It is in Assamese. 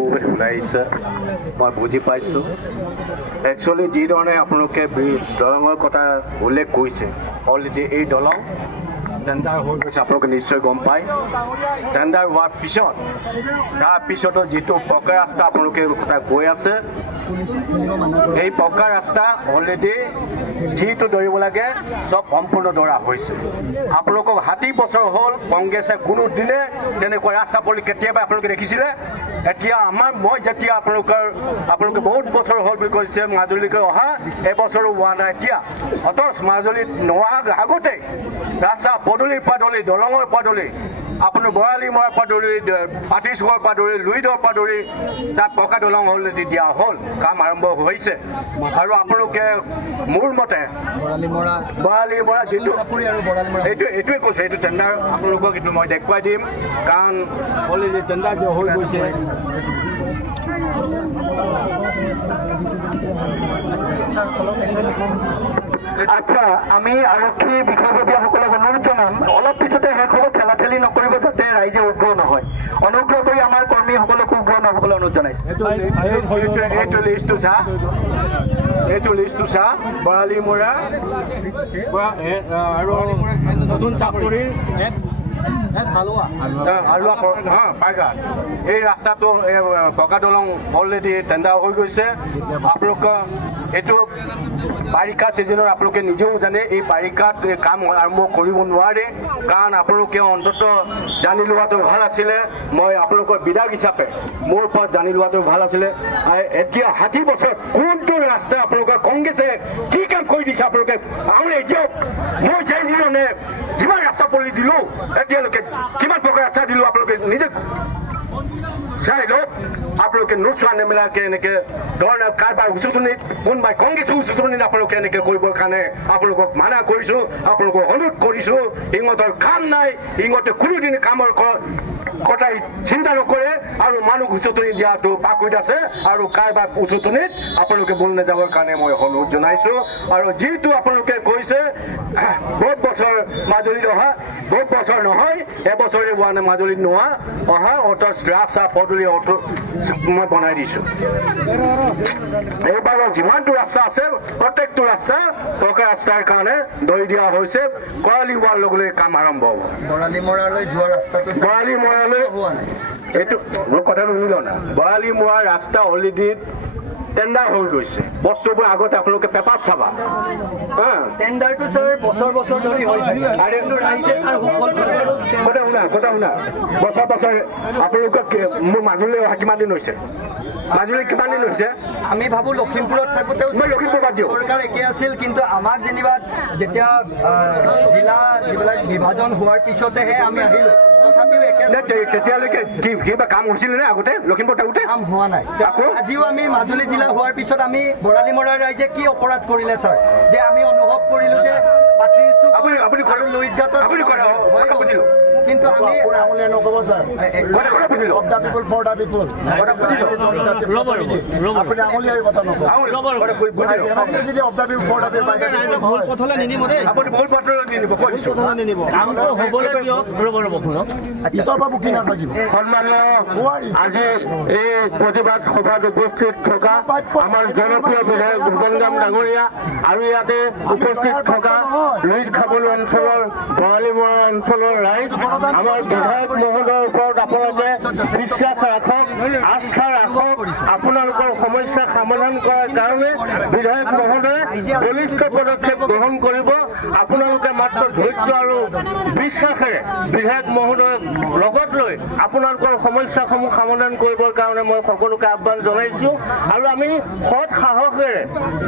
ওলাইছে মই বুজি পাইছোঁ একচুৱেলি যিধৰণে আপোনালোকে দলঙৰ কথা উল্লেখ কৰিছে অলৰেডি এই দলং টেণ্ডাৰ হৈ গৈছে আপোনালোকে নিশ্চয় গম পায় টেণ্ডাৰ হোৱাৰ পিছত তাৰপিছতো যিটো পকা ৰাস্তা আপোনালোকে গৈ আছে এই পকা ৰাস্তা অলৰেডি যিটো দৌৰিব লাগে চব সম্পূৰ্ণ দৌৰা হৈছে আপোনালোকক 60 বছৰ হ'ল কংগ্ৰেছে কোনো দিনে তেনেকুৱা ৰাস্তা পৰি কেতিয়াবা আপোনালোকে দেখিছিলে এতিয়া মই যেতিয়া আপোনালোকে বহুত বছৰ হ'ল বুলি কৈছে মাজুলীলৈ অহা এবছৰো হোৱা নাই এতিয়া অথচ মাজুলীত নোৱাৰ আগতে ৰাস্তা পদূলিৰ পৰা ধৰি দলঙৰ পৰা ধৰি আপোনাৰ বৰালিমৰাৰ পৰা ধৰি পাতিচুঙৰ পৰা ধৰি লুইডৰ পৰা ধৰি তাত পকা দলং অলৰেডি দিয়া হ'ল কাম আৰম্ভ হৈছে আৰু আপোনালোকে মোৰ মতে বৰালিমৰা যিটো এইটোৱে কৈছে এইটো টেণ্ডাৰ আপোনালোকক এইটো মই দেখুৱাই দিম কাৰণ অলৰেডি টেণ্ডাৰ হৈ গৈছে আচ্ছা আমি আৰক্ষী বিষয়ববীয়াসকলক অনুৰোধ জনাম অলপ পিছতে শেষ হ'ব ঠেলাঠেলি নকৰিব যাতে ৰাইজে উগ্ৰ নহয় অনুগ্ৰহ কৰি আমাৰ কৰ্মীসকলকো উগ্ৰ নহ'বলৈ অনুৰোধ জনাইছোঁ এইটো লিষ্টটো চা বৰালিমৰা আৰু নতুন চাকৰি এই ৰাস্তাটো পকা দলং অলৰেডি টেণ্ডাৰ হৈ গৈছে আপোনালোকে এইটো বাৰিষা ছিজনত আপোনালোকে নিজেও জানে এই বাৰিষাত কাম আৰম্ভ কৰিব নোৱাৰে কাৰণ আপোনালোকে অন্ততঃ জানি লোৱাটো ভাল আছিলে মই আপোনালোকৰ বিধায়ক হিচাপে মোৰ ওপৰত জানি লোৱাটো ভাল আছিলে এতিয়া 60 বছৰ কোনটো ৰাস্তা আপোনালোকৰ কংগ্ৰেছে কি কাম কৰি দিছে আপোনালোকে আমি এতিয়াও মই যিধৰণে যিমান ৰাস্তা পৰি দিলোঁ এতিয়ালৈকে কিমান পকা ৰাস্তা দিলোঁ আপোনালোকে নিজে চাই লওক আপোনালোকে নোচোৱা নেমেলাকে এনেকৈ ধৰণে কাৰোবাৰ উচতনিত কোনোবাই কংগ্ৰেছৰ উচতনিত আপোনালোকে এনেকৈ কৰিবৰ কাৰণে আপোনালোকক মানা কৰিছোঁ আপোনালোকক অনুৰোধ কৰিছোঁ ইহঁতৰ কাম নাই ইহঁতে কোনোদিন কামৰ কথাই চিন্তা নকৰে আৰু মানুহ উচতনি দিয়াটো পাকৈত আছে আৰু কাৰোবাৰ উচতনিত আপোনালোকে বল নাযাবৰ কাৰণে মই অনুৰোধ জনাইছোঁ আৰু যিটো আপোনালোকে কৈছে বহুত বছৰ মাজুলীত অহা বহুত বছৰ নহয় এবছৰে হোৱা নাই মাজুলীত অহা অথচ ৰাস্তা পদূলি মই বনাই দিছোঁ এইবাৰৰ যিমানটো ৰাস্তা আছে প্ৰত্যেকটো ৰাস্তা পকা ৰাস্তাৰ কাৰণে ধৰি দিয়া হৈছে কৰালি হোৱাৰ লগে লগে কাম আৰম্ভ হ'ব বৰালিমৰালৈ যোৱা ৰাস্তাটো বৰালিমৰালৈ এইটো মোৰ কথাটো শুনিল না বৰালিমৰা ৰাস্তা অলৰেডি টেণ্ডাৰ হৈ গৈছে বস্তুবোৰ আগতে আপোনালোকে পেপাৰত চাবা টেণ্ডাৰটো ছাৰ বছৰ বছৰ ধৰি হৈ থাকে কিন্তু ৰাইজে তাৰ সুফল কথা শুনা বছৰ বছৰ আপোনালোকক মোৰ মাজুলী অহা কিমান দিন হৈছে মাজুলী কিমান দিন হৈছে আমি ভাবোঁ লখিমপুৰত থাকোঁতেও লখিমপুৰ বাদ দিওঁ চৰকাৰ একে আছিল কিন্তু আমাক যেনিবা যেতিয়া জিলা যিবিলাক বিভাজন হোৱাৰ পিছতেহে আমি আহিলোঁ তেতিয়ালৈকে কিবা কাম হৈছিলে নে আগতে লখিমপুৰ থাকোঁতে কাম হোৱা নাই আজিও আমি মাজুলী জিলা হোৱাৰ পিছত আমি বৰালিমৰাৰ ৰাইজে কি অপৰাধ কৰিলে ছাৰ যে আমি অনুভৱ কৰিলোঁ যে কিন্তু আমি নক'ব sir of the people for the people আপুনি আঙুলিয়াৰ কথা নক'ব যদি of the people for the people ঈশ্বৰৰ পৰা বুকি নাথাকিব সন্মানীয় আজি এই প্ৰতিবাদ সভাত উপস্থিত থকা আমাৰ জনপ্ৰিয় বিধায়ক ভূপেন্দ্ৰম ডাঙৰীয়া আৰু ইয়াতে উপস্থিত থকা লুইত খাবল অঞ্চলৰ বৰালিমৰা অঞ্চলৰ ৰাইজ আমাৰ বিধায়ক মহোদয়ৰ ওপৰত আপোনালোকে বিশ্বাস ৰাখক আস্থা ৰাখক আপোনালোকৰ সমস্যা সমাধান কৰাৰ কাৰণে বিধায়ক মহোদয়ে বলিষ্ঠ পদক্ষেপ গ্ৰহণ কৰিব আপোনালোকে মাত্ৰ ধৈৰ্য আৰু বিশ্বাসেৰে বিধায়ক মহোদয়ক লগত লৈ আপোনালোকৰ সমস্যাসমূহ সমাধান কৰিবৰ কাৰণে মই সকলোকে আহ্বান জনাইছোঁ আৰু আমি সৎ সাহসেৰে